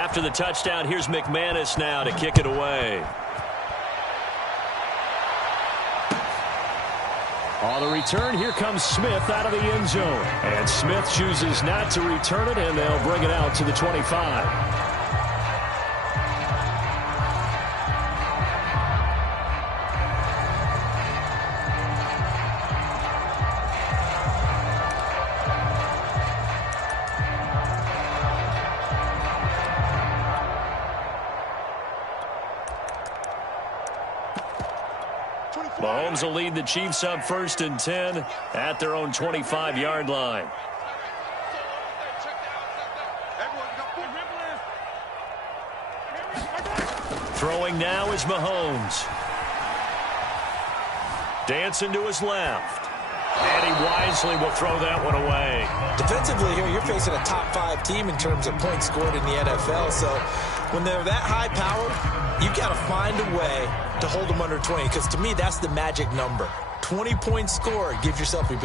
After the touchdown, here's McManus now to kick it away. On the return, here comes Smith out of the end zone. And Smith chooses not to return it, and they'll bring it out to the 25. Mahomes will lead the Chiefs up 1st and 10 at their own 25-yard line. Throwing now is Mahomes. Dancing to his left. And he wisely will throw that one away. Defensively here, you're facing a top 5 team in terms of points scored in the NFL. So when they're that high powered, you've got to find a way to hold them under 20, because to me that's the magic number. 20 points scored, you give yourself your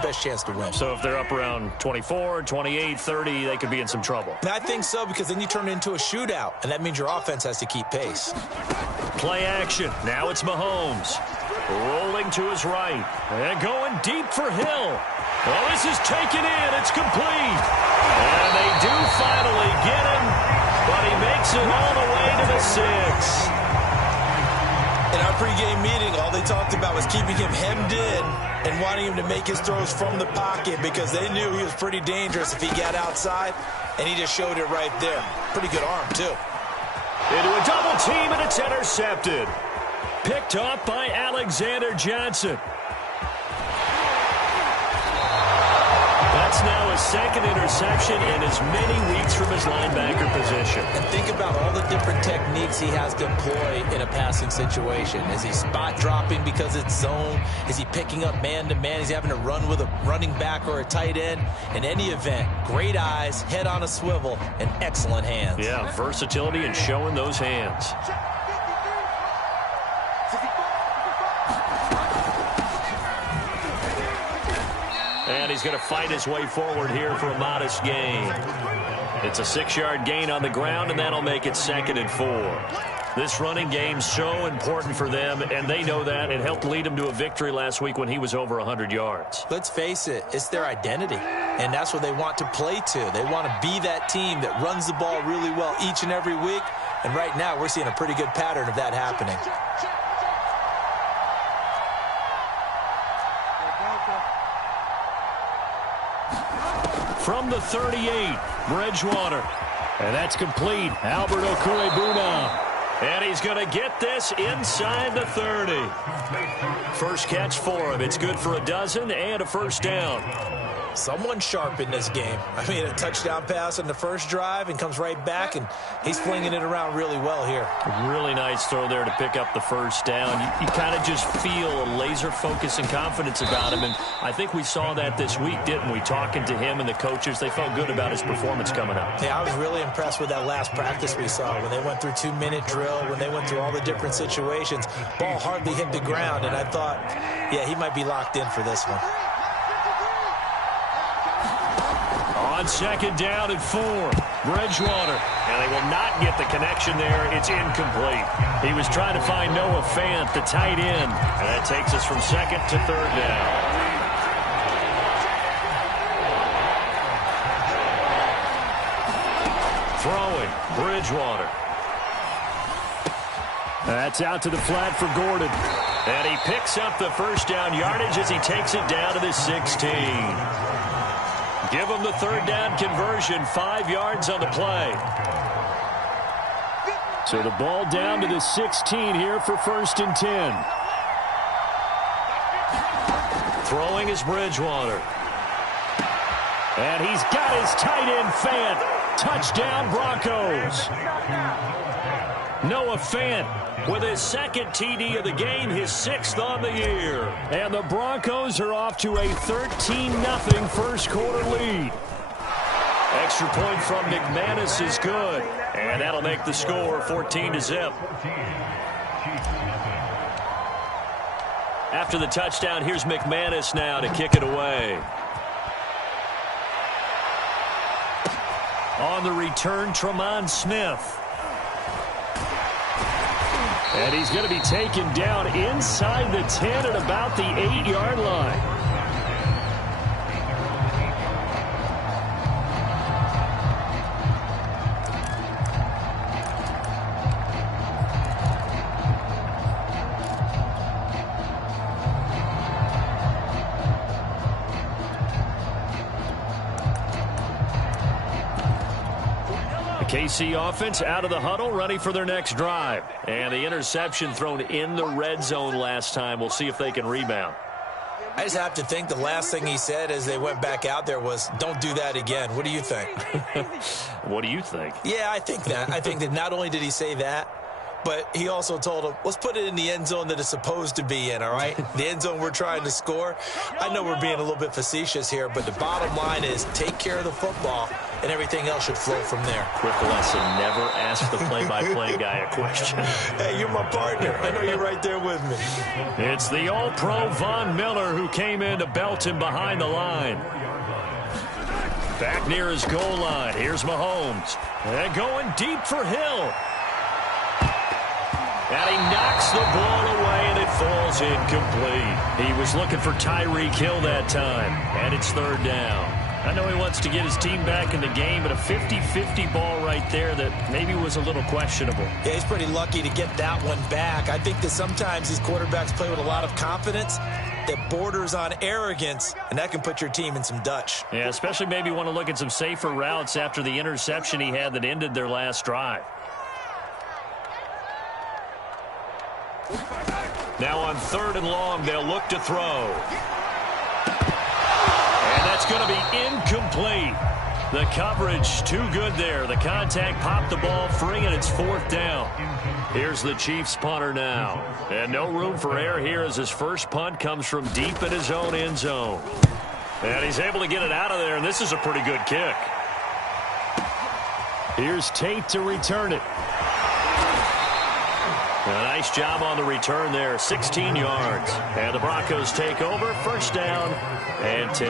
best chance to win. So if they're up around 24, 28, 30, they could be in some trouble. I think so, because then you turn it into a shootout, and that means your offense has to keep pace. Play action. Now it's Mahomes. Rolling to his right. And going deep for Hill. Well, this is taken in. It's complete. And they do finally get him, but he makes it all the way to the 6. In our pregame meeting, all they talked about was keeping him hemmed in and wanting him to make his throws from the pocket, because they knew he was pretty dangerous if he got outside, and he just showed it right there. Pretty good arm, too. Into a double team, and it's intercepted. Picked off by Alexander Johnson. That's now his second interception in as many weeks from his linebacker position. And think about all the different techniques he has to employ in a passing situation. Is he spot dropping because it's zone? Is he picking up man-to-man? Is he having to run with a running back or a tight end? In any event, great eyes, head on a swivel, and excellent hands. Yeah, versatility and showing those hands. And he's going to fight his way forward here for a modest gain. It's a 6-yard gain on the ground, and that'll make it 2nd and 4. This running game's so important for them, and they know that. It helped lead them to a victory last week when he was over 100 yards. Let's face it, it's their identity, and that's what they want to play to. They want to be that team that runs the ball really well each and every week, and right now we're seeing a pretty good pattern of that happening. From the 38, Bridgewater. And that's complete. Albert Okwuegbunam. And he's going to get this inside the 30. First catch for him. It's good for a dozen and a 1st down. Someone sharp in this game. I mean, a touchdown pass on the first drive and comes right back, and he's flinging it around really well here. Really nice throw there to pick up the 1st down. You kind of just feel a laser focus and confidence about him, and I think we saw that this week, didn't we? Talking to him and the coaches, they felt good about his performance coming up. Yeah, I was really impressed with that last practice we saw when they went through 2-minute drill, when they went through all the different situations. Ball hardly hit the ground, and I thought, yeah, he might be locked in for this one. On 2nd down and 4, Bridgewater. And they will not get the connection there. It's incomplete. He was trying to find Noah Fant, the tight end. And that takes us from 2nd to 3rd down. Throwing, Bridgewater. That's out to the flat for Gordon. And he picks up the 1st down yardage as he takes it down to the 16. Give him the 3rd down conversion, 5 yards on the play. So the ball down to the 16 here for 1st and 10. Throwing is Bridgewater. And he's got his tight end Fant. Touchdown Broncos. Noah Fant with his 2nd TD of the game, his 6th on the year. And the Broncos are off to a 13-0 first quarter lead. Extra point from McManus is good. And that'll make the score 14-0. After the touchdown, here's McManus now to kick it away. On the return, Tremont Smith. And he's going to be taken down inside the 10 at about the 8-yard line. KC offense out of the huddle, ready for their next drive. And the interception thrown in the red zone last time. We'll see if they can rebound. I just have to think the last thing he said as they went back out there was, don't do that again. What do you think? What do you think? Yeah, I think that. I think that not only did he say that, but he also told him, let's put it in the end zone that it's supposed to be in, all right? The end zone we're trying to score. I know we're being a little bit facetious here, but the bottom line is take care of the football, and everything else should flow from there. Quick lesson, never ask the play-by-play guy a question. Hey, you're my partner. I know you're right there with me. It's the All-Pro Von Miller who came in to belt him behind the line. Back near his goal line. Here's Mahomes. And going deep for Hill. And he knocks the ball away, and it falls incomplete. He was looking for Tyreek Hill that time, and it's third down. I know he wants to get his team back in the game, but a 50-50 ball right there that maybe was a little questionable. Yeah, he's pretty lucky to get that one back. I think that sometimes these quarterbacks play with a lot of confidence that borders on arrogance, and that can put your team in some Dutch. Yeah, especially maybe want to look at some safer routes after the interception he had that ended their last drive. Now on 3rd and long, they'll look to throw. And that's going to be incomplete. The coverage too good there. The contact popped the ball free, and it's 4th down. Here's the Chiefs punter now. And no room for error here as his first punt comes from deep in his own end zone. And he's able to get it out of there, and this is a pretty good kick. Here's Tate to return it. A nice job on the return there, 16 yards. And the Broncos take over, 1st down and 10.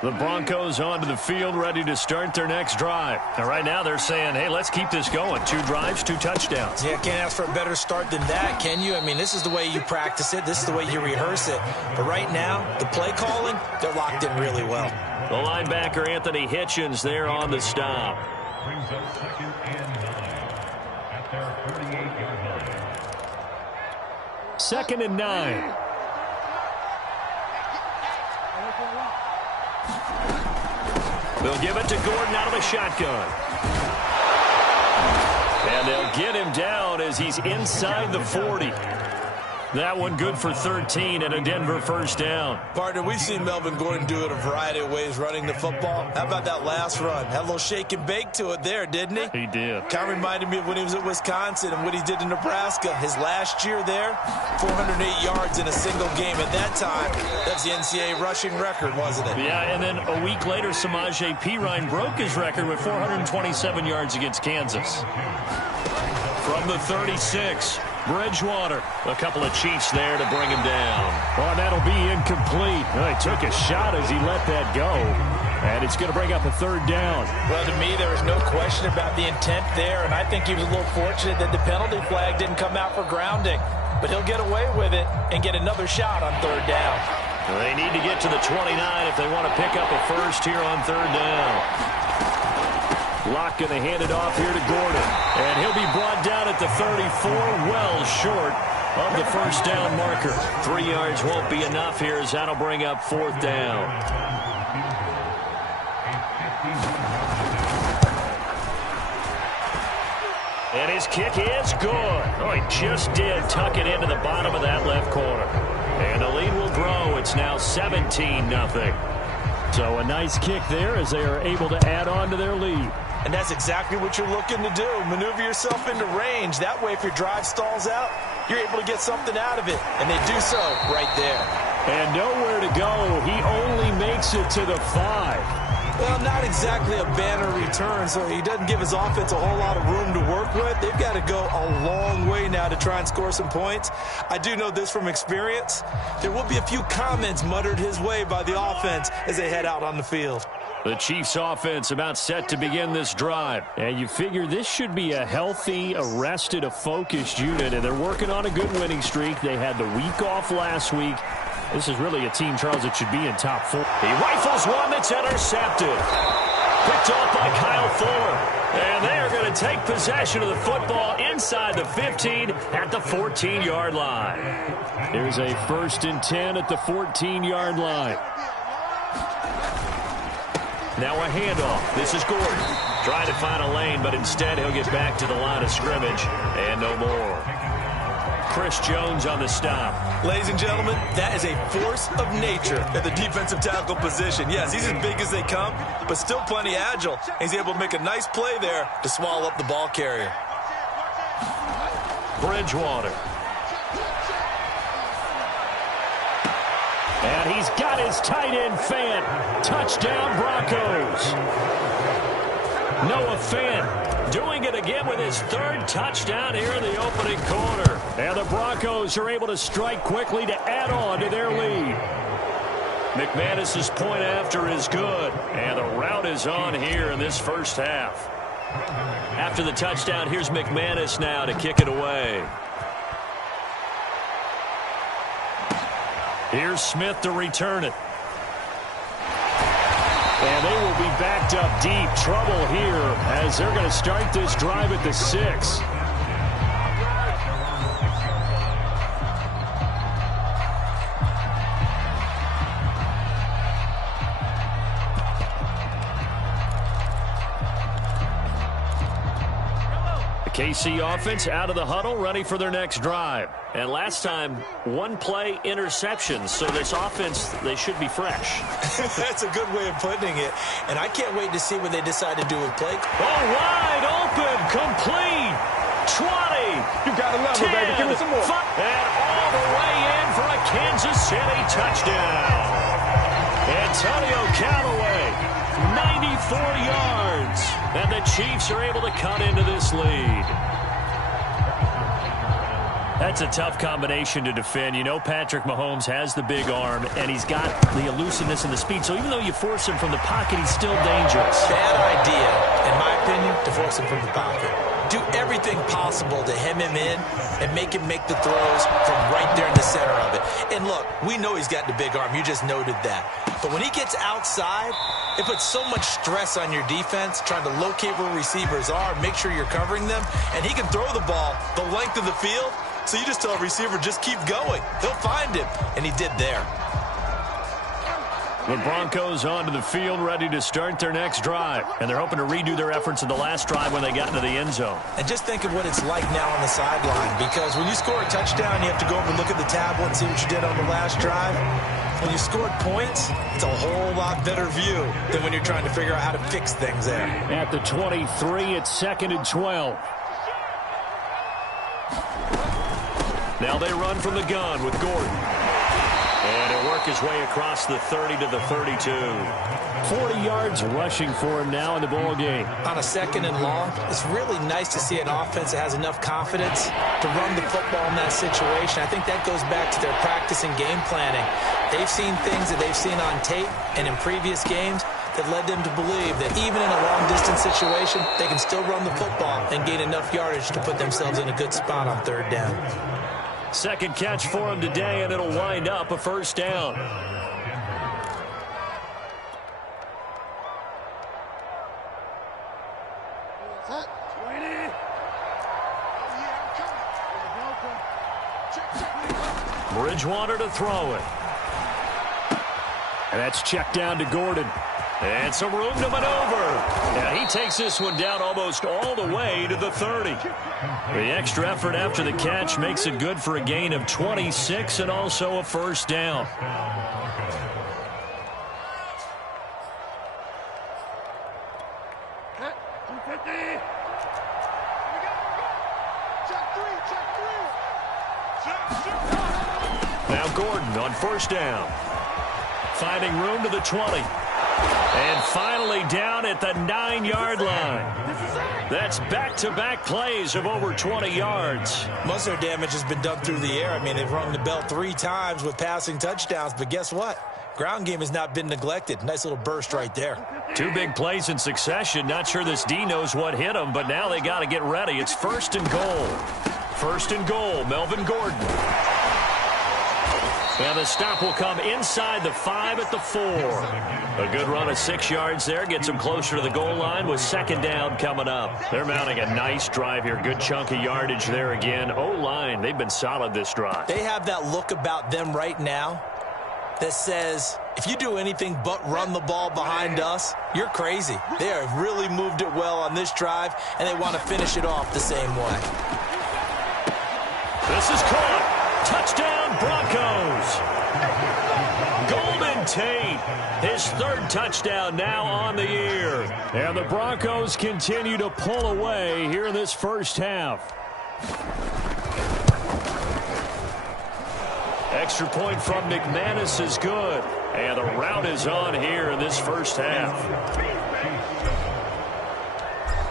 The Broncos onto the field, ready to start their next drive. And right now they're saying, hey, let's keep this going. 2 drives, 2 touchdowns. Yeah, can't ask for a better start than that, can you? I mean, this is the way you practice it. This is the way you rehearse it. But right now, the play calling, they're locked in really well. The linebacker, Anthony Hitchens, there on the stop. Brings up 2nd and 9 at their 38-yard line. 2nd and 9. They'll give it to Gordon out of the shotgun. And they'll get him down as he's inside the 40. That one good for 13 and a Denver 1st down. Partner, we've seen Melvin Gordon do it a variety of ways running the football. How about that last run? Had a little shake and bake to it there, didn't he? He did. Kind of reminded me of when he was at Wisconsin and what he did in Nebraska. His last year there, 408 yards in a single game. At that time, that's the NCAA rushing record, wasn't it? Yeah, and then a week later, Samaje Perine broke his record with 427 yards against Kansas. From the 36, Bridgewater. A couple of Chiefs there to bring him down. Oh, that'll be incomplete. Well, he took a shot as he let that go. And it's going to bring up a 3rd down. Well, to me, there was no question about the intent there, and I think he was a little fortunate that the penalty flag didn't come out for grounding. But he'll get away with it and get another shot on 3rd down. Well, they need to get to the 29 if they want to pick up a first here on 3rd down. Locke going to hand it off here to Gordon. And he'll be brought down at the 34, well short of the 1st down marker. 3 yards won't be enough here as that'll bring up 4th down. And his kick is good. Oh, he just did tuck it into the bottom of that left corner. And the lead will grow. It's now 17-0. So a nice kick there as they are able to add on to their lead. And that's exactly what you're looking to do. Maneuver yourself into range. That way, if your drive stalls out, you're able to get something out of it. And they do so right there. And nowhere to go. He only makes it to the 5. Well, not exactly a banner return, so he doesn't give his offense a whole lot of room to work with. They've got to go a long way now to try and score some points. I do know this from experience. There will be a few comments muttered his way by the offense as they head out on the field. The Chiefs offense about set to begin this drive. And you figure this should be a healthy, a rested, a focused unit, and they're working on a good winning streak. They had the week off last week. This is really a team, Charles, that should be in top 4. He rifles one that's intercepted. Picked off by Kyle Fuller. And they are going to take possession of the football inside the 15 at the 14-yard line. Here's a 1st and 10 at the 14-yard line. Now a handoff. This is Gordon. Trying to find a lane, but instead he'll get back to the line of scrimmage. And no more. Chris Jones on the stop. Ladies and gentlemen, that is a force of nature at the defensive tackle position. Yes, he's as big as they come, but still plenty agile. He's able to make a nice play there to swallow up the ball carrier. Bridgewater. And he's got his tight end Fant. Touchdown, Broncos. Noah Fant doing it again with his 3rd touchdown here in the opening quarter. And the Broncos are able to strike quickly to add on to their lead. McManus's point after is good. And the route is on here in this first half. After the touchdown, here's McManus now to kick it away. Here's Smith to return it. And they will be backed up deep. Trouble here as they're going to start this drive at the 6. KC offense out of the huddle, ready for their next drive. And last time, 1-play interceptions. So this offense, they should be fresh. That's a good way of putting it. And I can't wait to see what they decide to do with play. Oh, wide open, complete. 20. You got to love it, baby. Give me some more. And all the way in for a Kansas City touchdown. Antonio Callaway, 94 yards. And the Chiefs are able to cut into this lead. That's a tough combination to defend. You know Patrick Mahomes has the big arm, and he's got the elusiveness and the speed. So even though you force him from the pocket, he's still dangerous. Bad idea, in my opinion, to force him from the pocket. Do everything possible to hem him in and make him make the throws from right there in the center of it. And look, we know he's got the big arm. You just noted that. But when he gets outside, it puts so much stress on your defense trying to locate where receivers are, make sure you're covering them, and he can throw the ball the length of the field. So you just tell a receiver, just keep going. He'll find him, and he did there. The Broncos onto the field, ready to start their next drive. And they're hoping to redo their efforts in the last drive when they got into the end zone. And just think of what it's like now on the sideline. Because when you score a touchdown, you have to go over and look at the tablet and see what you did on the last drive. When you scored points, it's a whole lot better view than when you're trying to figure out how to fix things there. At the 23, it's 2nd and 12. Now they run from the gun with Gordon. And he'll work his way across the 30 to the 32. 40 yards rushing for him now in the ball game. On a 2nd and long, it's really nice to see an offense that has enough confidence to run the football in that situation. I think that goes back to their practice and game planning. They've seen things that they've seen on tape and in previous games that led them to believe that even in a long-distance situation, they can still run the football and gain enough yardage to put themselves in a good spot on 3rd down. Second catch for him today, and it'll wind up a 1st down. Bridgewater to throw it. And that's checked down to Gordon. And some room to maneuver. Yeah, he takes this one down almost all the way to the 30. The extra effort after the catch makes it good for a gain of 26 and also a 1st down. Now Gordon on 1st down. Finding room to the 20. And finally down at the 9-yard line. That's back-to-back plays of over 20 yards. Most of their damage has been done through the air. I mean, they've rung the bell 3 times with passing touchdowns, but guess what? Ground game has not been neglected. Nice little burst right there. 2 big plays in succession. Not sure this D knows what hit him, but now they got to get ready. It's 1st and goal. 1st and goal, Melvin Gordon. And the stop will come inside the 5 at the 4. A good run of 6 yards there. Gets them closer to the goal line with 2nd down coming up. They're mounting a nice drive here. Good chunk of yardage there again. O-line, they've been solid this drive. They have that look about them right now that says, if you do anything but run the ball behind us, you're crazy. They have really moved it well on this drive, and they want to finish it off the same way. This is caught. Touchdown, Broncos. Golden Tate, his 3rd touchdown now on the year. And the Broncos continue to pull away here in this first half. Extra point from McManus is good. And the route is on here in this first half.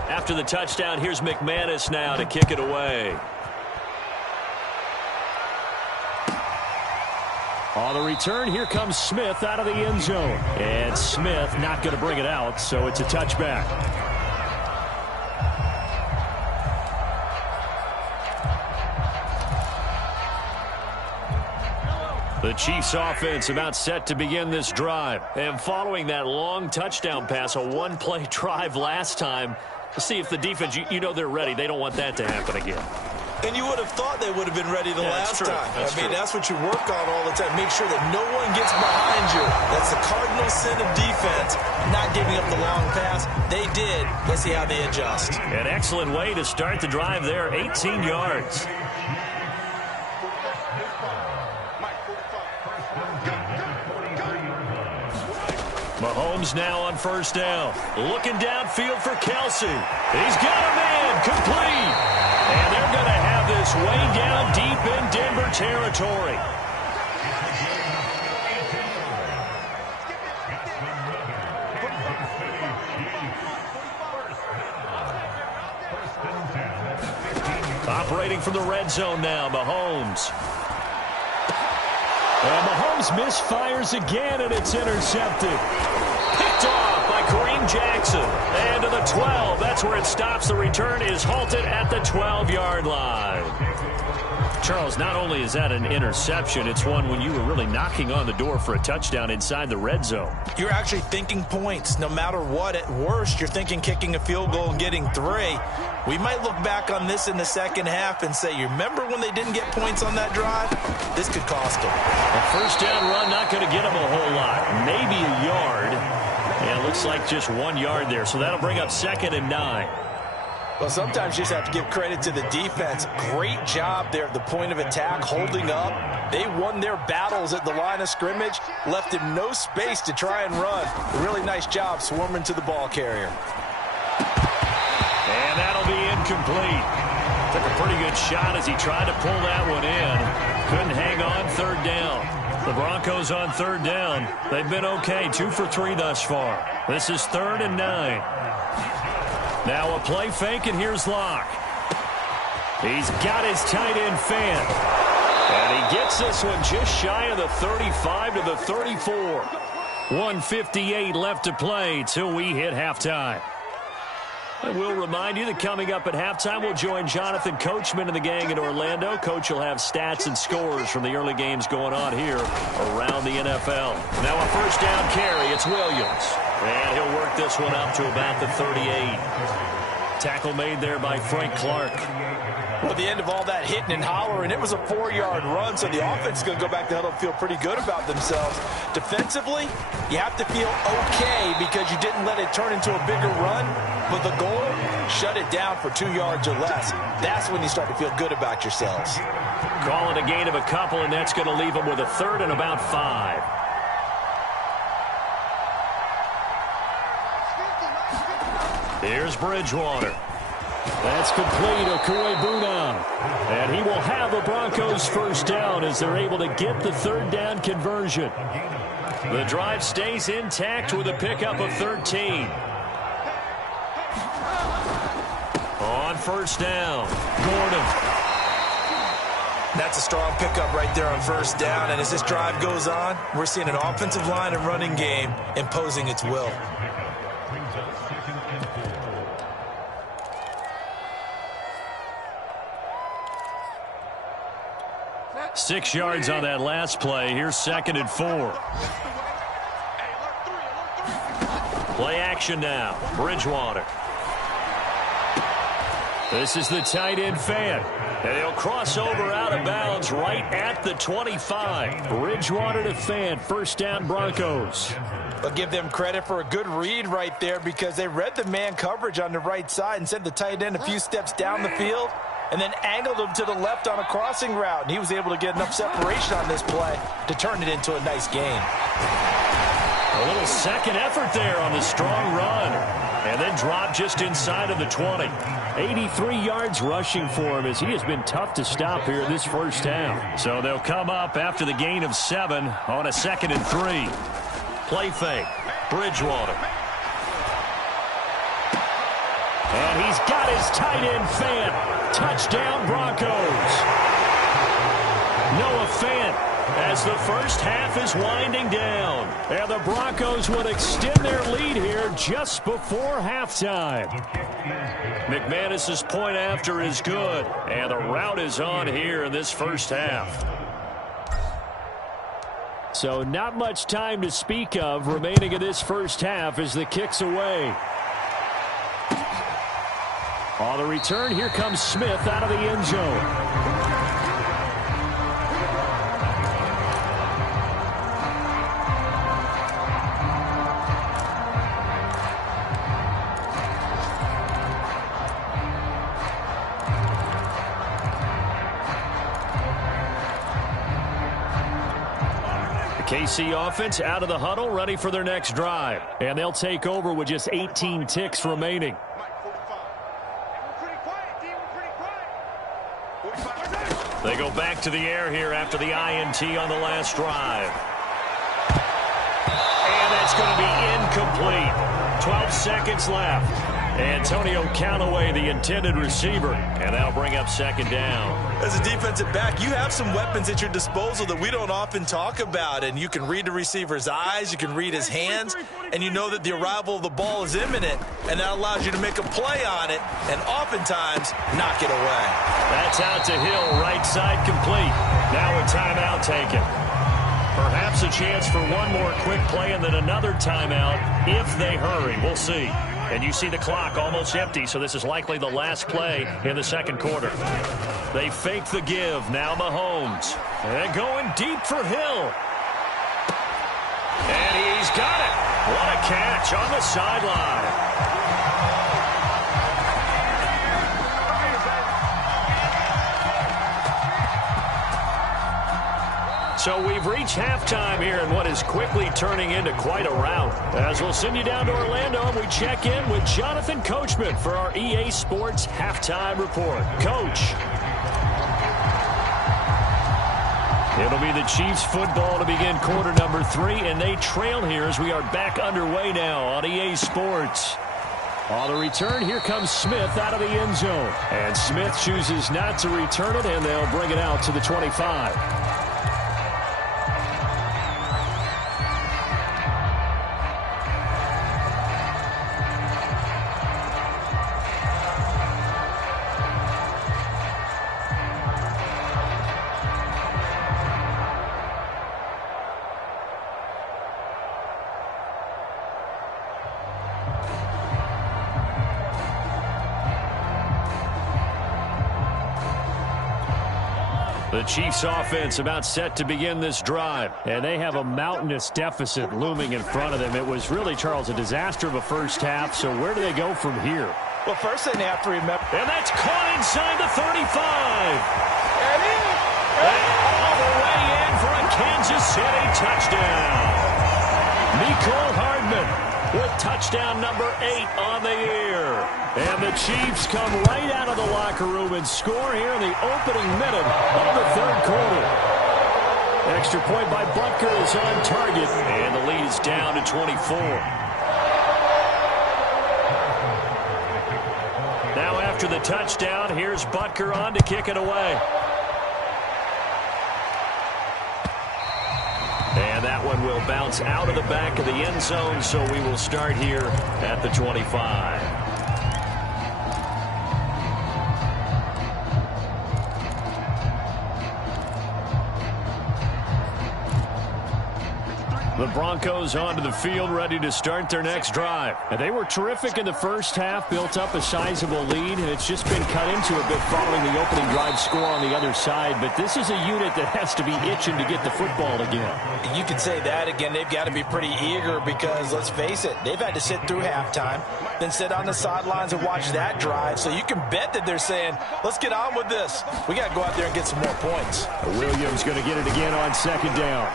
After the touchdown, here's McManus now to kick it away. On the return, here comes Smith out of the end zone. And Smith not going to bring it out, so it's a touchback. The Chiefs offense about set to begin this drive. And following that long touchdown pass, a 1-play drive last time, to see if the defense, you know they're ready. They don't want that to happen again. And you would have thought they would have been ready the last time. That's what you work on all the time. Make sure that no one gets behind you. That's the cardinal sin of defense, not giving up the long pass. They did. Let's see how they adjust. An excellent way to start the drive there, 18 yards. Mahomes now on 1st down. Looking downfield for Kelsey. He's got a man complete. And they're going to have this way down deep in Denver territory. Operating from the red zone now, Mahomes. And Mahomes misfires again, and it's intercepted. Picked off by Kareem Jackson. And to the 12. That's where it stops. The return is halted at the 12-yard line. Charles, not only is that an interception, it's one when you were really knocking on the door for a touchdown inside the red zone. You're actually thinking points. No matter what, at worst, you're thinking kicking a field goal and getting 3. We might look back on this in the second half and say, you remember when they didn't get points on that drive? This could cost them. A 1st down run, not going to get them a whole lot. Maybe a yard. And it looks like just 1 yard there. So that'll bring up 2nd and 9. Well, sometimes you just have to give credit to the defense. Great job there at the point of attack, holding up. They won their battles at the line of scrimmage, left him no space to try and run. A really nice job swarming to the ball carrier. And that'll be incomplete. Took a pretty good shot as he tried to pull that one in. Couldn't hang on 3rd down. The Broncos on 3rd down. They've been okay, 2 for 3 thus far. This is 3rd and 9. Now a play fake, and here's Locke. He's got his tight end fan. And he gets this one just shy of the 35 to the 34. 1:58 left to play till we hit halftime. I will remind you that coming up at halftime, we'll join Jonathan Coachman and the gang in Orlando. Coach will have stats and scores from the early games going on here around the NFL. Now a 1st down carry. It's Williams. And he'll work this one up to about the 38. Tackle made there by Frank Clark. Well, at the end of all that hitting and hollering, it was a 4-yard run, so the offense is going to go back to huddle and feel pretty good about themselves. Defensively, you have to feel okay because you didn't let it turn into a bigger run, but the goal, shut it down for 2 yards or less. That's when you start to feel good about yourselves. Call it a gain of a couple, and that's going to leave them with a 3rd and about 5. Here's Bridgewater. That's complete, Okuegbuna. And he will have the Broncos 1st down as they're able to get the 3rd down conversion. The drive stays intact with a pickup of 13. On first down, Gordon. That's a strong pickup right there on first down. And as this drive goes on, we're seeing an offensive line and running game imposing its will. 6 yards on that last play. Here's 2nd and 4. Play action now. Bridgewater. This is the tight end fan. And he'll cross over out of bounds right at the 25. Bridgewater to fan. First down, Broncos. I'll give them credit for a good read right there because they read the man coverage on the right side and sent the tight end a few steps down the field and then angled him to the left on a crossing route. And he was able to get enough separation on this play to turn it into a nice gain. A little second effort there on the strong run. And then drop just inside of the 20. 83 yards rushing for him as he has been tough to stop here this first half. So they'll come up after the gain of 7 on a 2nd and 3. Play fake. Bridgewater. And he's got his tight end fan. Touchdown Broncos. Noah Fant as the first half is winding down. And the Broncos would extend their lead here just before halftime. McManus's point after is good. And the route is on here in this first half. So not much time to speak of remaining in this first half as the kick's away. On the return, here comes Smith out of the end zone. KC offense out of the huddle, ready for their next drive. And they'll take over with just 18 ticks remaining. They go back to the air here after the INT on the last drive. And that's going to be incomplete. 12 seconds left. Antonio Callaway, the intended receiver, and that'll bring up 2nd down. As a defensive back, you have some weapons at your disposal that we don't often talk about, and you can read the receiver's eyes, you can read his hands, and you know that the arrival of the ball is imminent, and that allows you to make a play on it and oftentimes knock it away. That's out to Hill, right side complete. Now a timeout taken. Perhaps a chance for one more quick play and then another timeout if they hurry. We'll see. And you see the clock almost empty, so this is likely the last play in the second quarter. They fake the give. Now Mahomes. And going deep for Hill. And he's got it. What a catch on the sideline. So we've reached halftime here in what is quickly turning into quite a rout. As we'll send you down to Orlando and we check in with Jonathan Coachman for our EA Sports Halftime Report. Coach. It'll be the Chiefs football to begin quarter number 3, and they trail here as we are back underway now on EA Sports. On the return, here comes Smith out of the end zone. And Smith chooses not to return it, and they'll bring it out to the 25. The Chiefs offense about set to begin this drive. And they have a mountainous deficit looming in front of them. It was really, Charles, a disaster of a first half. So where do they go from here? Well, first thing they have to remember. And that's caught inside the 35. And all the way in for a Kansas City touchdown. Mecole Hardman with touchdown number 8 on the year. And the Chiefs come right out of the locker room and score here in the opening minute of the third quarter. Extra point by Butker is on target. And the lead is down to 24. Now after the touchdown, here's Butker on to kick it away. And that one will bounce out of the back of the end zone, so we will start here at the 25. The Broncos onto the field, ready to start their next drive. And they were terrific in the first half, built up a sizable lead, and it's just been cut into a bit following the opening drive score on the other side. But this is a unit that has to be itching to get the football again. You could say that again. They've got to be pretty eager because, let's face it, they've had to sit through halftime, then sit on the sidelines and watch that drive. So you can bet that they're saying, let's get on with this. We got to go out there and get some more points. Williams going to get it again on second down.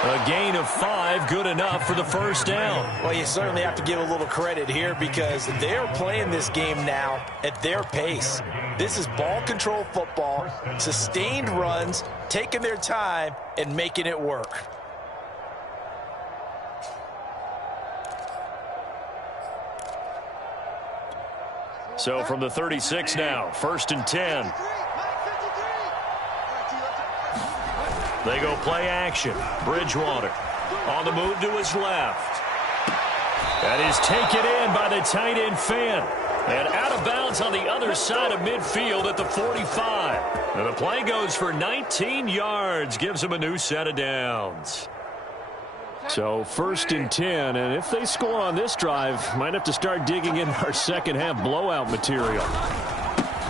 A gain of 5, good enough for the first down. Well, you certainly have to give a little credit here because they're playing this game now at their pace. This is ball control football, sustained runs, taking their time, and making it work. So from the 36 now, 1st and 10. They go play action. Bridgewater on the move to his left. That is taken in by the tight end Fant. And out of bounds on the other side of midfield at the 45. And the play goes for 19 yards. Gives them a new set of downs. So 1st and 10, and if they score on this drive, might have to start digging in our second half blowout material.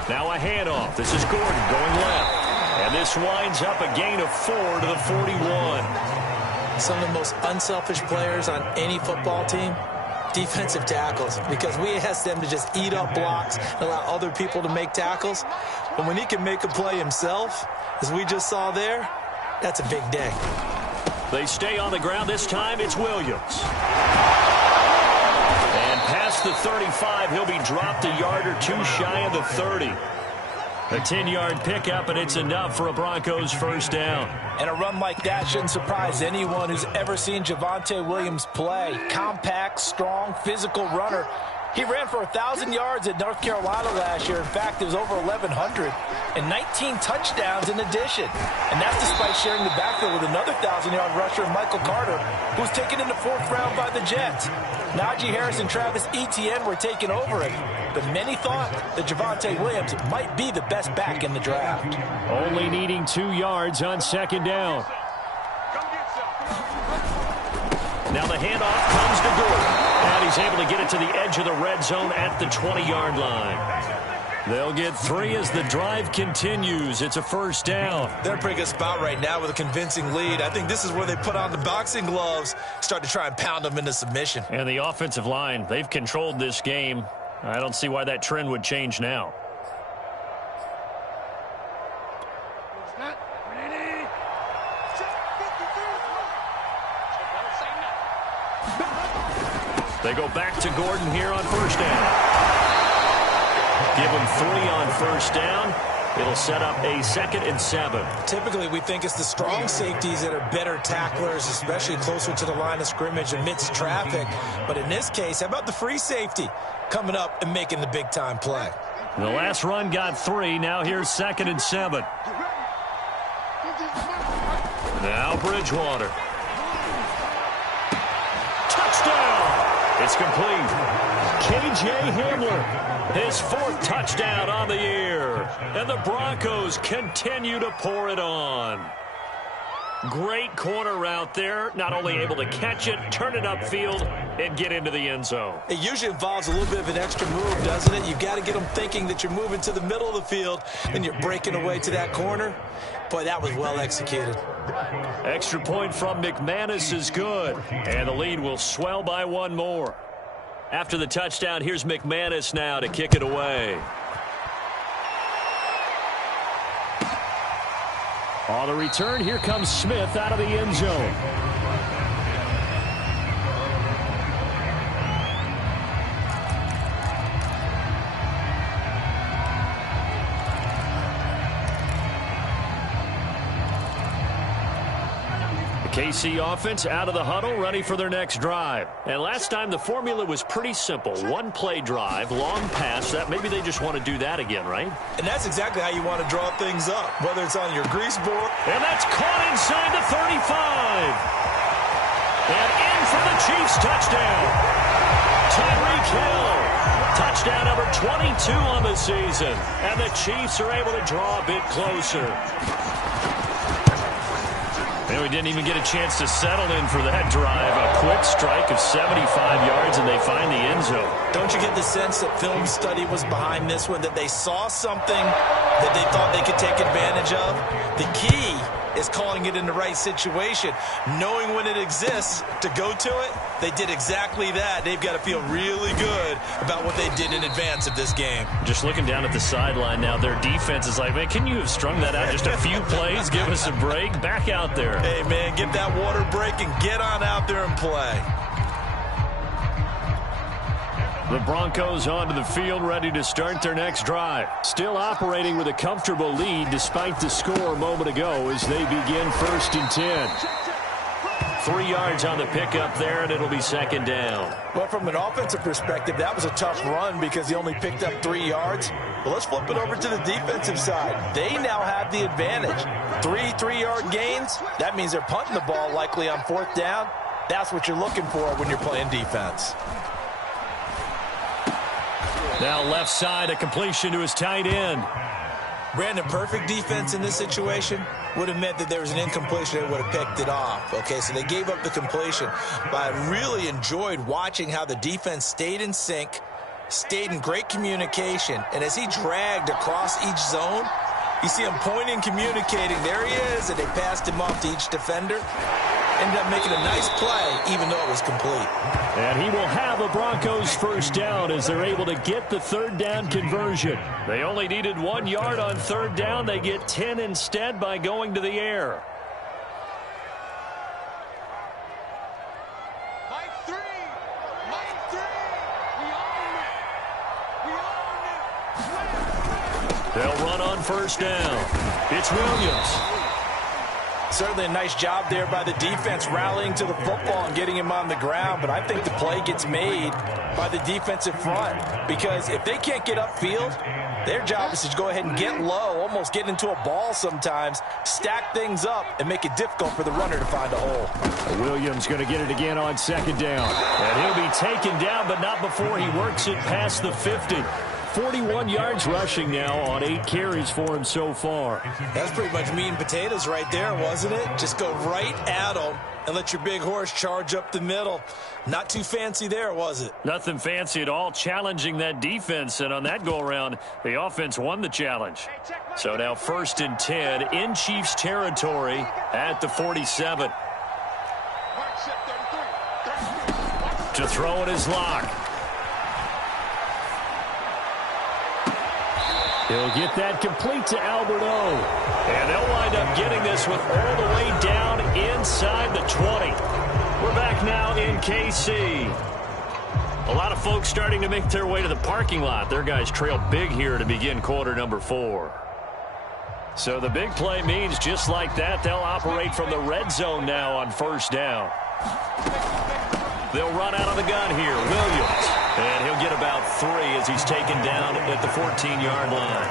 Now a handoff. This is Gordon going left. And this winds up a gain of 4 to the 41. Some of the most unselfish players on any football team, defensive tackles, because we ask them to just eat up blocks and allow other people to make tackles. But when he can make a play himself, as we just saw there, that's a big day. They stay on the ground. This time it's Williams. And past the 35, he'll be dropped a yard or two shy of the 30. A 10-yard pickup, and it's enough for a Broncos first down. And a run like that shouldn't surprise anyone who's ever seen Javonte Williams play. Compact, strong, physical runner. He ran for 1,000 yards at North Carolina last year. In fact, it was over 1,100 and 19 touchdowns in addition. And that's despite sharing the backfield with another 1,000-yard rusher, Michael Carter, who was taken in the 4th round by the Jets. Najee Harris and Travis Etienne were taking over him. But many thought that Javonte Williams might be the best back in the draft. Only needing 2 yards on second down. Now the handoff comes to Gordon. And he's able to get it to the edge of the red zone at the 20-yard line. They'll get 3 as the drive continues. It's a first down. They're in a pretty good spot right now with a convincing lead. I think this is where they put on the boxing gloves, start to try and pound them into submission. And the offensive line, they've controlled this game. I don't see why that trend would change now. They go back to Gordon here on first down. Give him 3 on first down. It'll set up a 2nd and 7. Typically, we think it's the strong safeties that are better tacklers, especially closer to the line of scrimmage amidst traffic. But in this case, how about the free safety coming up and making the big-time play? The last run got 3. Now here's 2nd and 7. Now Bridgewater. Touchdown! It's complete. K.J. Hamler, his 4th touchdown on the year. And the Broncos continue to pour it on. Great corner route there. Not only able to catch it, turn it upfield, and get into the end zone. It usually involves a little bit of an extra move, doesn't it? You've got to get them thinking that you're moving to the middle of the field and you're breaking away to that corner. Boy, that was well executed. Extra point from McManus is good. And the lead will swell by 1 more. After the touchdown, here's McManus now to kick it away. On the return, here comes Smith out of the end zone. KC offense out of the huddle, ready for their next drive. And last time the formula was pretty simple. One play drive, long pass. That maybe they just want to do that again, right? And that's exactly how you want to draw things up, whether it's on your grease board. And that's caught inside the 35. And in for the Chiefs touchdown. Tyreek Hill. Touchdown number 22 on the season. And the Chiefs are able to draw a bit closer. And we didn't even get a chance to settle in for that drive. A quick strike of 75 yards, and they find the end zone. Don't you get the sense that film study was behind this one, that they saw something that they thought they could take advantage of? The key is calling it in the right situation, knowing when it exists to go to it. They did exactly that. They've got to feel really good about what they did in advance of this game. Just looking down at the sideline now, their defense is like, man, can you have strung that out just a few plays? Give us a break. Back out there. Hey, man, give that water break and get on out there and play. The Broncos onto the field, ready to start their next drive. Still operating with a comfortable lead despite the score a moment ago as they begin 1st and 10. 3 yards on the pickup there, and it'll be 2nd down. Well, from an offensive perspective, that was a tough run because he only picked up 3 yards. Well, let's flip it over to the defensive side. They now have the advantage. 3 3-yard gains. That means they're punting the ball likely on 4th down. That's what you're looking for when you're playing defense. Now left side, a completion to his tight end. Brandon, perfect defense in this situation would have meant that there was an incompletion. They would have picked it off. Okay, so they gave up the completion. But I really enjoyed watching how the defense stayed in sync, stayed in great communication. And as he dragged across each zone, you see him pointing, communicating. There he is, and they passed him off to each defender. Ended up making a nice play, even though it was complete. And he will have a Broncos 1st down as they're able to get the 3rd down conversion. They only needed 1 yard on 3rd down. They get 10 instead by going to the air. Mike 3. Mike 3. We own it. We own it. They'll run on 1st down. It's Williams. Certainly a nice job there by the defense rallying to the football and getting him on the ground, but I think the play gets made by the defensive front because if they can't get upfield, their job is to go ahead and get low, almost get into a ball sometimes, stack things up, and make it difficult for the runner to find a hole. Williams going to get it again on 2nd down. And he'll be taken down, but not before he works it past the 50. 41 yards rushing now on 8 carries for him so far. That's pretty much meat and potatoes right there, wasn't it? Just go right at them and let your big horse charge up the middle. Not too fancy there, was it? Nothing fancy at all, challenging that defense. And on that go-around, the offense won the challenge. So now 1st and 10 in Chiefs territory at the 47. To throw it is Locke. He'll get that complete to Alberto. And they'll wind up getting this with all the way down inside the 20. We're back now in KC. A lot of folks starting to make their way to the parking lot. Their guys trail big here to begin quarter number 4. So the big play means just like that, they'll operate from the red zone now on 1st down. They'll run out of the gun here. Williams. And he'll get about 3 as he's taken down at the 14-yard line.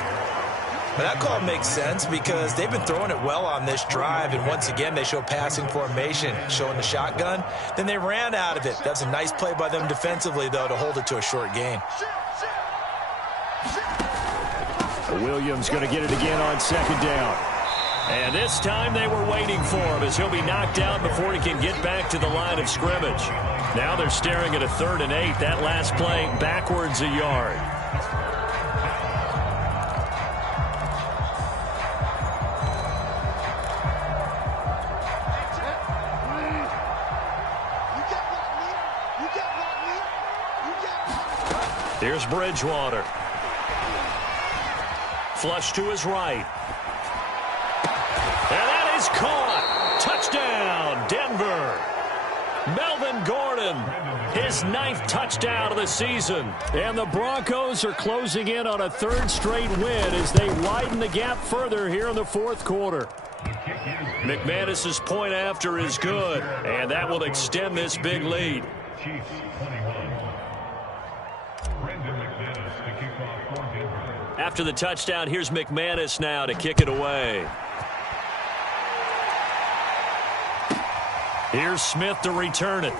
But that call makes sense because they've been throwing it well on this drive, and once again they show passing formation, showing the shotgun. Then they ran out of it. That's a nice play by them defensively, though, to hold it to a short gain. Williams going to get it again on 2nd down. And this time they were waiting for him as he'll be knocked down before he can get back to the line of scrimmage. Now they're staring at a 3rd and 8. That last play backwards a yard. Here's Bridgewater. Flush to his right. And that is caught. Touchdown, Denver. Melvin Gordon, his 9th touchdown of the season. And the Broncos are closing in on a 3rd straight win as they widen the gap further here in the 4th quarter. McManus's point after is good, and that will extend this big lead. Chiefs 21. Brendan McManus to kick off for Denver. After the touchdown, here's McManus now to kick it away. Here's Smith to return it.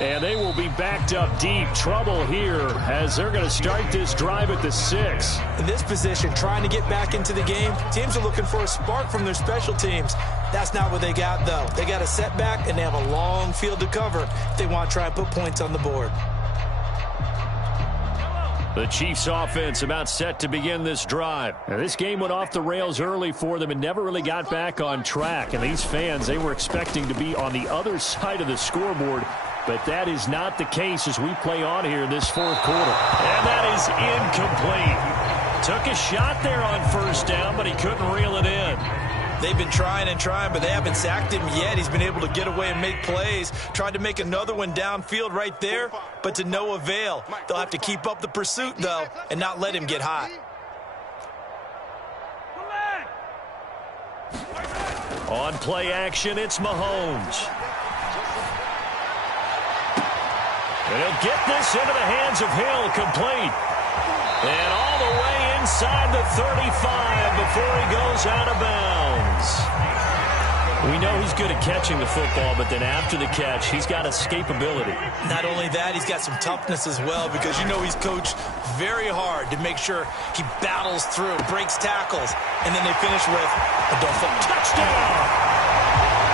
And they will be backed up deep. Trouble here as they're going to start this drive at the 6. In this position, trying to get back into the game, teams are looking for a spark from their special teams. That's not what they got, though. They got a setback, and they have a long field to cover if they want to try and put points on the board. The Chiefs offense about set to begin this drive. Now, this game went off the rails early for them and never really got back on track. And these fans, they were expecting to be on the other side of the scoreboard. But that is not the case as we play on here in this fourth quarter. And that is incomplete. Took a shot there on first down, but he couldn't reel it in. They've been trying and trying, but they haven't sacked him yet. He's been able to get away and make plays. Tried to make another one downfield right there, but to no avail. They'll have to keep up the pursuit, though, and not let him get hot. On play action, it's Mahomes. And he'll get this into the hands of Hill, complete. And all the way inside the 35 before he goes out of bounds. We know he's good at catching the football, but then after the catch, he's got escapability. Not only that, he's got some toughness as well, because you know he's coached very hard to make sure he battles through, breaks tackles, and then they finish with a don't fall. Touchdown!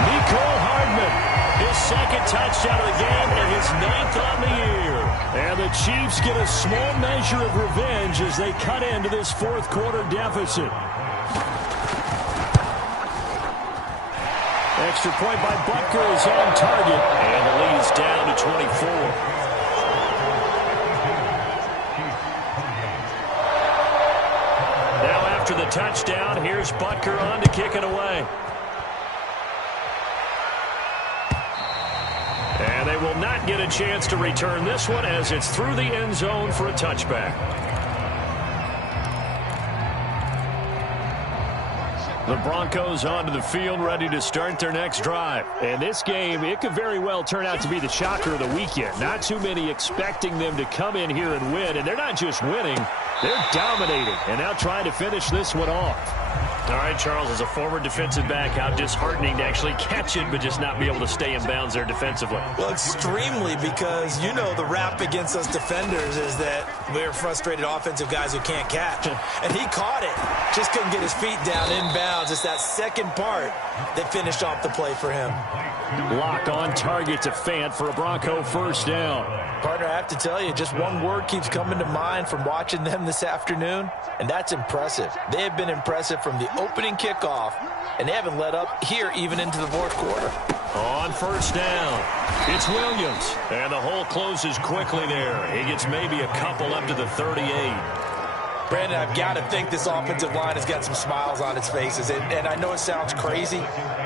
Mecole Hardman, his second touchdown of the game and his 9th on the year. And the Chiefs get a small measure of revenge as they cut into this fourth quarter deficit. Extra point by Butker is on target. And the lead is down to 24. Now after the touchdown, here's Butker on to kick it away. And they will not get a chance to return this one as it's through the end zone for a touchback. The Broncos onto the field, ready to start their next drive. And this game, it could very well turn out to be the shocker of the weekend. Not too many expecting them to come in here and win. And they're not just winning, they're dominating. And now trying to finish this one off. All right, Charles, as a former defensive back, how disheartening to actually catch it but just not be able to stay in bounds there defensively. Well, extremely, because you know the rap against us defenders is that we're frustrated offensive guys who can't catch. And he caught it. Just couldn't get his feet down in bounds. It's that second part that finished off the play for him. Lock on target to Fant for a Bronco first down. Partner, I have to tell you, just one word keeps coming to mind from watching them this afternoon, and that's impressive. They have been impressive from the opening kickoff, and they haven't let up here even into the fourth quarter. On first down, it's Williams. And the hole closes quickly there. He gets maybe a couple up to the 38. Brandon, I've got to think this offensive line has got some smiles on its faces. And I know it sounds crazy,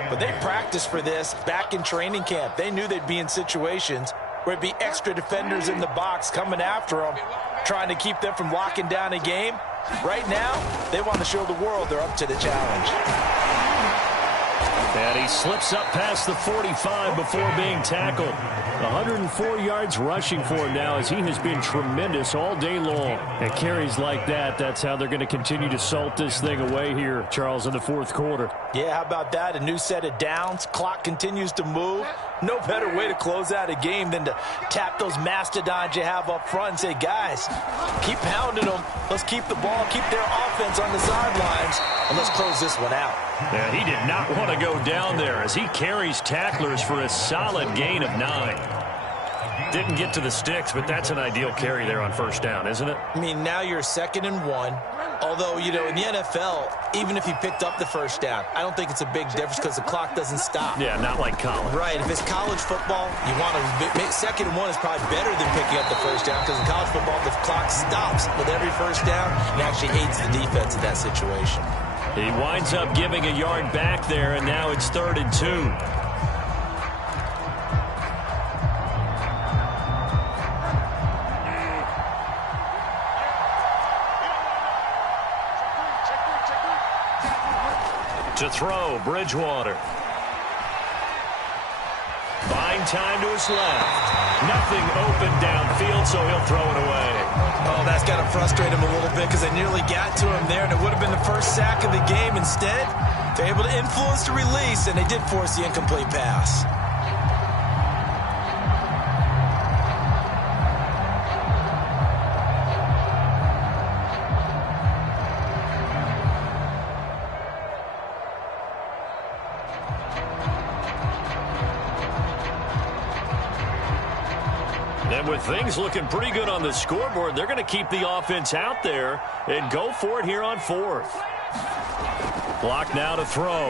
but they practiced for this back in training camp. They knew they'd be in situations where it'd be extra defenders in the box coming after them, trying to keep them from locking down a game. Right now, they want to show the world they're up to the challenge. And he slips up past the 45 before being tackled. 104 yards rushing for him now as he has been tremendous all day long. And carries like that, that's how they're going to continue to salt this thing away here, Charles, in the fourth quarter. Yeah, how about that? A new set of downs. Clock continues to move. No better way to close out a game than to tap those mastodons you have up front and say, guys, keep pounding them. Let's keep the ball, keep their offense on the sidelines, and let's close this one out. Yeah, he did not want to go down there as he carries tacklers for a solid gain of 9. Didn't get to the sticks, but that's an ideal carry there on first down, isn't it? I mean, now you're 2nd and 1. Although, you know, in the NFL, even if he picked up the first down, I don't think it's a big difference because the clock doesn't stop. Yeah, not like college. Right. If it's college football, you want to make 2nd and 1 is probably better than picking up the first down because in college football, the clock stops with every first down and actually aids the defense in that situation. He winds up giving a yard back there, and now it's 3rd and 2. To throw, Bridgewater. Buying time to his left. Nothing open downfield, so he'll throw it away. Oh, that's got to frustrate him a little bit because they nearly got to him there, and it would have been the first sack of the game. Instead, they're able to influence the release, and they did force the incomplete pass. And with things looking pretty good on the scoreboard, they're going to keep the offense out there and go for it here on fourth. Block now to throw.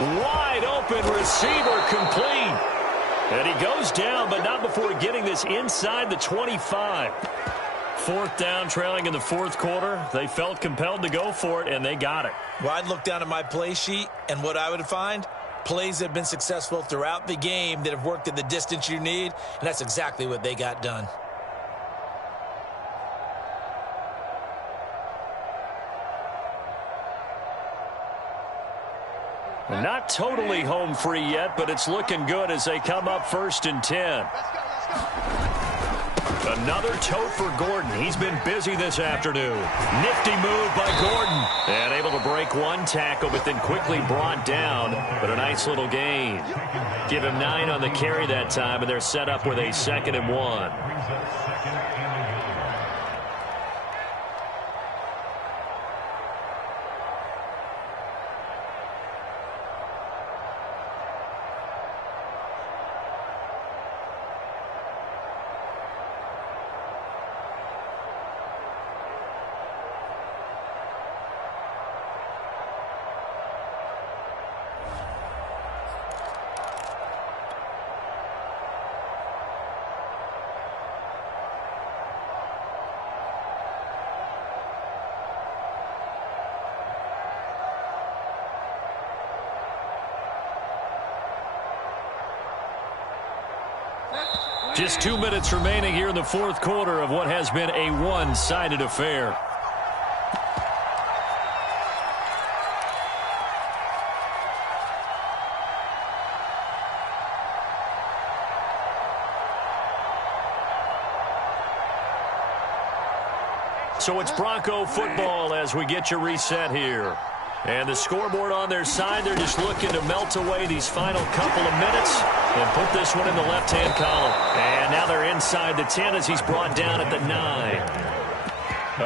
Wide open receiver complete. And he goes down, but not before getting this inside the 25. Fourth down, trailing in the fourth quarter. They felt compelled to go for it, and they got it. Well, I'd look down at my play sheet, and what I would find, plays that have been successful throughout the game that have worked at the distance you need, and that's exactly what they got done. Not totally home free yet, but it's looking good as they come up 1st and 10. Another tote for Gordon. He's been busy this afternoon. Nifty move by Gordon. And able to break one tackle, but then quickly brought down. But a nice little gain. Give him 9 on the carry that time, and they're set up with a 2nd and 1. Just 2 minutes remaining here in the fourth quarter of what has been a one-sided affair. So it's Bronco football as we get your reset here. And the scoreboard on their side, they're just looking to melt away these final couple of minutes and put this one in the left-hand column. And now they're inside the 10 as he's brought down at the 9.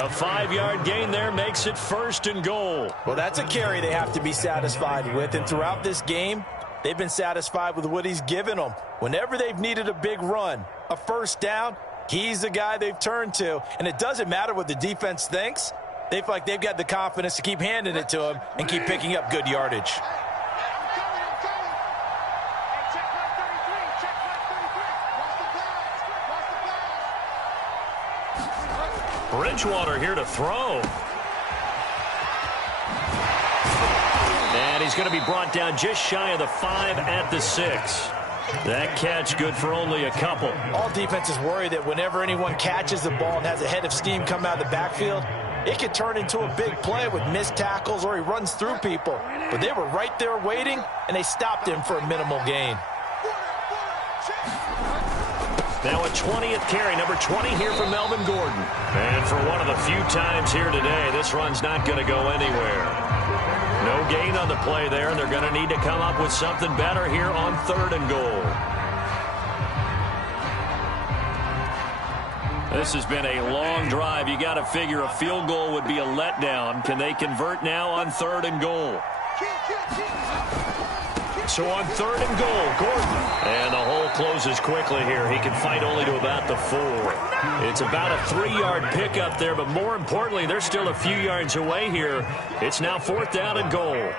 A 5-yard gain there makes it 1st and goal. Well, that's a carry they have to be satisfied with. And throughout this game, they've been satisfied with what he's given them. Whenever they've needed a big run, a first down, he's the guy they've turned to. And it doesn't matter what the defense thinks. They feel like they've got the confidence to keep handing it to him and keep picking up good yardage. Bridgewater here to throw. And he's going to be brought down just shy of the 5 at the 6. That catch good for only a couple. All defenses worry that whenever anyone catches the ball and has a head of steam come out of the backfield, it could turn into a big play with missed tackles or he runs through people. But they were right there waiting, and they stopped him for a minimal gain. Now a 20th carry, number 20 here for Melvin Gordon. And for one of the few times here today, this run's not going to go anywhere. No gain on the play there, and they're going to need to come up with something better here on 3rd and goal. This has been a long drive. You got to figure a field goal would be a letdown. Can they convert now on 3rd and goal? So on 3rd and goal, Gordon. And the hole closes quickly here. He can fight only to about the 4. It's about a 3-yard pickup there, but more importantly, they're still a few yards away here. It's now 4th down and goal.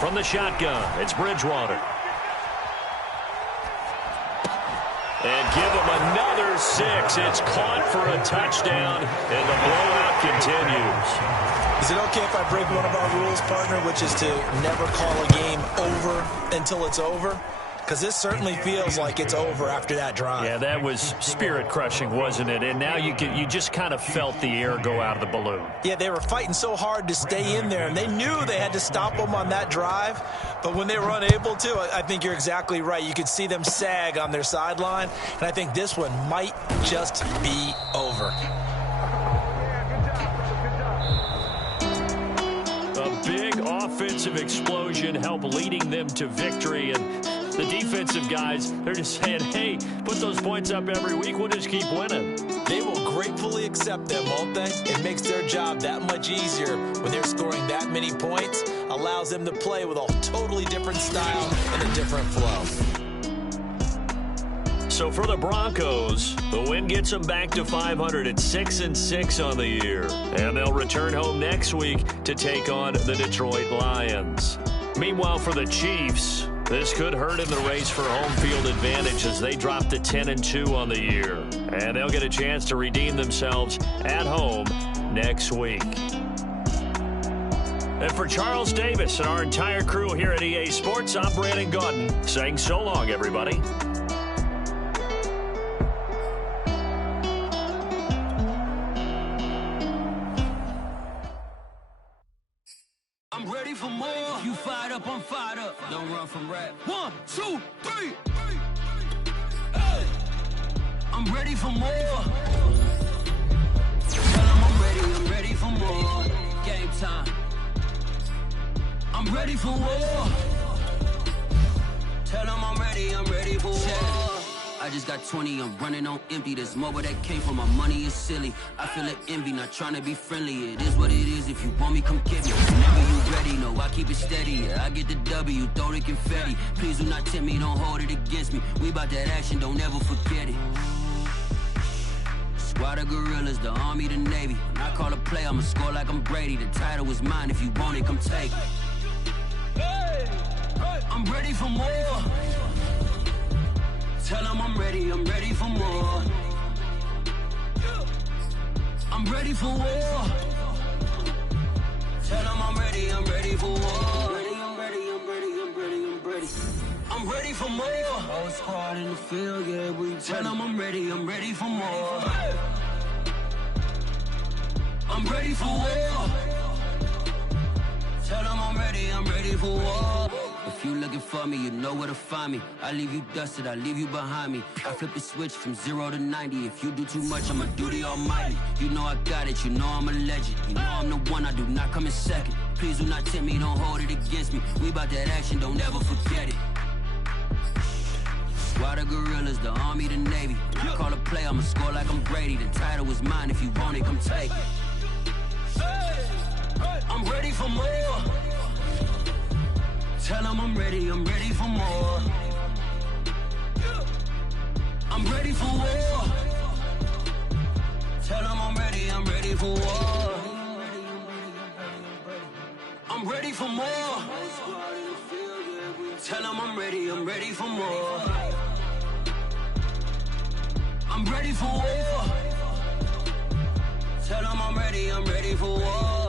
From the shotgun, it's Bridgewater. And give him another 6. It's caught for a touchdown, and the blowout continues. Is it okay if I break one of our rules, partner, which is to never call a game over until it's over? Because this certainly feels like it's over after that drive. Yeah, that was spirit-crushing, wasn't it? And now you just kind of felt the air go out of the balloon. Yeah, they were fighting so hard to stay in there, and they knew they had to stop them on that drive. But when they were unable to, I think you're exactly right. You could see them sag on their sideline, and I think this one might just be over. A big offensive explosion helped leading them to victory, and the defensive guys, they're just saying, hey, put those points up every week. We'll just keep winning. They will gratefully accept them, won't they? It makes their job that much easier when they're scoring that many points. Allows them to play with a totally different style and a different flow. So for the Broncos, the win gets them back to 500 at 6-6 on the year. And they'll return home next week to take on the Detroit Lions. Meanwhile, for the Chiefs, this could hurt in the race for home field advantage as they drop to 10-2 on the year. And they'll get a chance to redeem themselves at home next week. And for Charles Davis and our entire crew here at EA Sports, I'm Brandon Gaudin saying so long, everybody. I'm ready for more. If you fired up, I'm fired up. Don't run from rap. 1, 2, 3. Hey. I'm ready for more. Tell 'em I'm ready for more. Game time. I'm ready for war. Tell 'em I'm ready for war. I just got 20, I'm running on empty. This mobile that came from my money is silly. I feel it envy, not trying to be friendly. It is what it is, if you want me, come get me. Whenever you ready, no, I keep it steady. I get the W, throw the confetti. Please do not tempt me, don't hold it against me. We bout that action, don't ever forget it. Squad of gorillas, the army, the navy. When I call a play, I'ma score like I'm Brady. The title is mine, if you want it, come take it. Hey, I'm ready for more. Tell 'em I'm ready for more. I'm ready for war. Tell 'em I'm ready for war. I'm ready. I'm ready for more. Whole squad in the field, yeah, we tell 'em I'm ready for more. I'm ready for war. Tell 'em I'm ready for war. If you looking for me, you know where to find me. I leave you dusted, I leave you behind me. I flip the switch from 0 to 90. If you do too much, I'ma do the almighty. You know I got it, you know I'm a legend. You know I'm the one, I do not come in second. Please do not tempt me, don't hold it against me. We bout that action, don't ever forget it. Squad of gorillas, the army, the navy. When I call a play, I'ma score like I'm Brady. The title is mine, if you want it, come take it. I'm ready for more. Tell 'em I'm ready for more. I'm ready for war. Tell 'em I'm ready for war. I'm ready for more. Tell 'em I'm ready for more. I'm ready for war. Tell 'em I'm ready for war.